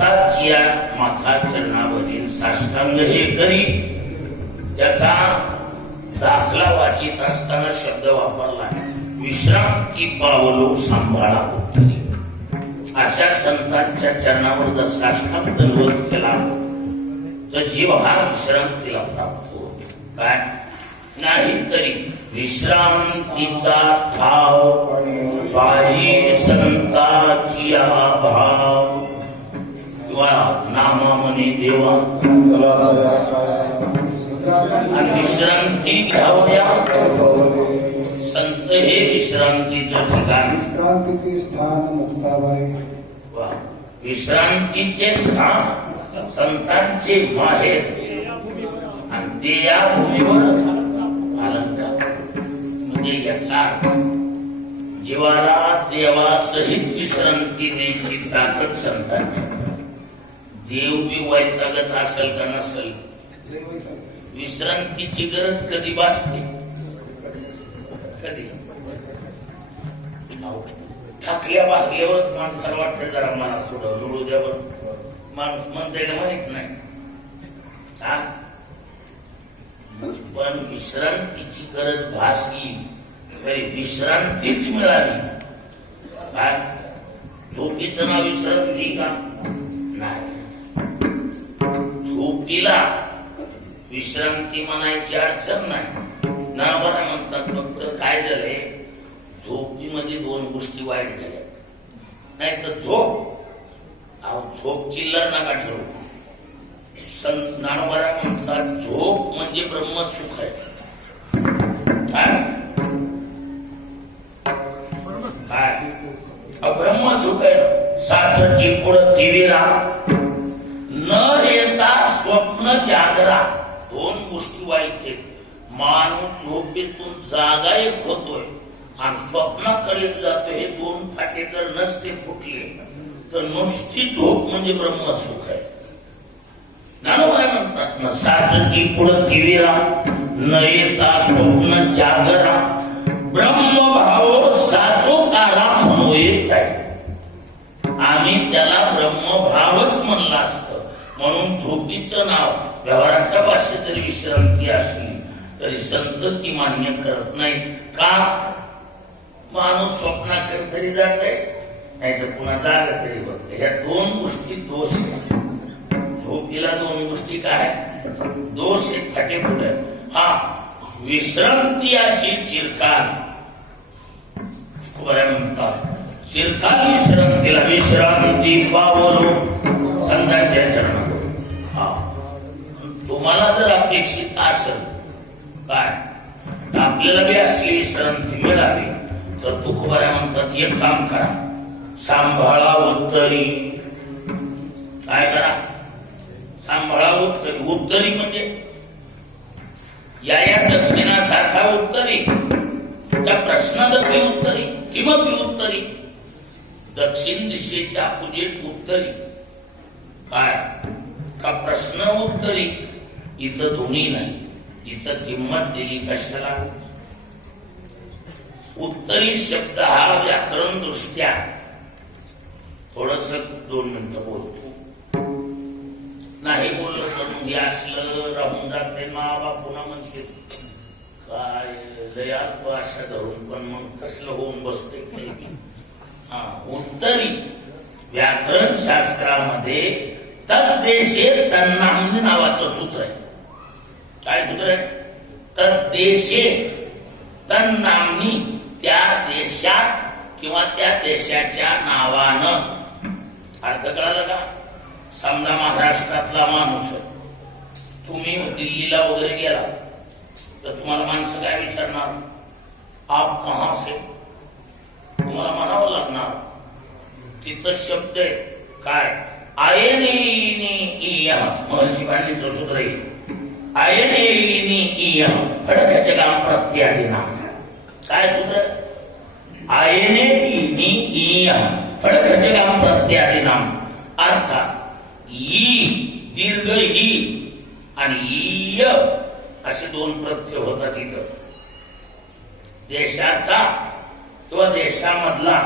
संतांची या माथा चरणावरील साष्टांग हे करी. त्याचा दाखला वाचित असताना शब्द वापरला. विश्रांती पावलो सांभाळा उत्तरी. अशा संतांच्या चरणावर जर साष्टांग दंडवत केला तर जीव हा विश्रांतीला प्राप्त होतो काय? नाहीतरी विश्रांतीचा ठाव पायी संत संत हे विश्रांतीचं ठिकाण विश्रांतीचे स्थान मुक्ताबाई वा. विश्रांतीचे स्थान संतांचे माहेर. आणि ते या भूमीवर अलंकार म्हणजे याचा जीवाला देवासहित विश्रांती द्यायची ताकद संतांची. देव बी वैतागत असेल का नसेल? विश्रांतीची गरज कधी भासते? कधी? थकल्या भागल्यावरच माणसाला वाटतं जरा मला थोडं लुडू द्यावर माणूस म्हणते का माहीत नाही. हा? पण विश्रांतीची गरज भासली तरी विश्रांतीच मिळाली. काय झोपीचं नाव विश्रांती का? नाही. झोपीला विश्रांती म्हणायची अडचण नाही. नावाला म्हणतात फक्त काय झालंय? झोपीमध्ये दोन गोष्टी वाईट झाल्या. नाही तर झोप. अहो झोप चिल्लर नका ठेवू. संत ज्ञानोबरा म्हणतात झोप म्हणजे ब्रह्म सुख आहे. काय? काय? ब्रह्म सुख आहे. सात चिपुड तिवी राहा. गोष्टी वाईट आहेत माणूस झोपेतून जागा एक होतोय. आणि स्वप्नाकडे जातो हे दोन फाटे जर नसते फुटले तर नुसती झोप म्हणजे ब्रह्मसुख आहे. ज्ञानोबा म्हणतात? न सातची पुढं तिविरा न येता स्वप्न जागरा ब्रह्म भाव साचो साचोकारा म्हणू येत आहे. आम्ही त्याला ब्रह्मभावच म्हणलं असतं. म्हणून झोपीचं नाव व्यवहारांचा भाष्य जरी विश्रांती असली तरी संत ती मान्य करत नाहीत. का? माणूस स्वप्नाकडे तरी जात आहे नाही तर पुन्हा जागा तरी होत ह्या दोन गोष्टी दोष झोपीला दोन गोष्टी काय? दोष आहेत फाटे पुढे हा विश्रांती अशी चिरकाल. म्हणतात चिरकाल विश्रांतीला. विश्रांती पावलो. संतांच्या चरणात तुम्हाला जर अपेक्षित असल काय? तर आपल्याला बी असली विश्रांती मिळावी तर तुकोबाऱ्या म्हणतात एक काम करा. सांभाळा उत्तरी काय करा? सांभाळा उत्तरी उत्तरी म्हणजे? या या दक्षिणा सासा उत्तरी. त्या प्रश्नादपी उत्तरी किमपी उत्तरी. दक्षिण दिशेच्या अपोजिट उत्तरी. काय? का प्रश्न उत्तरी? इथं दोन्ही नाही. इथं किंमत दिली कशाला? उत्तरी शब्द हा व्याकरण दृष्ट्या. थोडस दोन मिनिटं बोलतो. नाही बोललं तर हे असलं राहून जाते मा पुन्हा म्हणते काय लयात अशा धरून पण मग कसलं होऊन बसते काही हा उत्तरी व्याकरण शास्त्रामध्ये तद्देशे म्हणजे नावाचं सूत्र आहे. काय सूत्र आहे तद्देशे तन्नामनी त्या देशात किंवा त्या देशाच्या नावानं. अर्थ कळाला का? समजा महाराष्ट्रातला माणूस आहे. तुम्ही दिल्लीला वगैरे गेला तर तुम्हाला माणसं काय विचारणार आप कहा से? तुम्हाला म्हणावं लागणार तिथं शब्द आहे. काय? आयने महर्षी पांडेचं सूत्र येईल आयने फडकाच्या काम प्रत्यादी काय सूत्र? आयने फडकाच्या काम प्रत्यादी नाम अर्थात ई दीर्घ ई आणि ईय असे दोन प्रत्यय होतात इथं। देशाचा किंवा देशामधला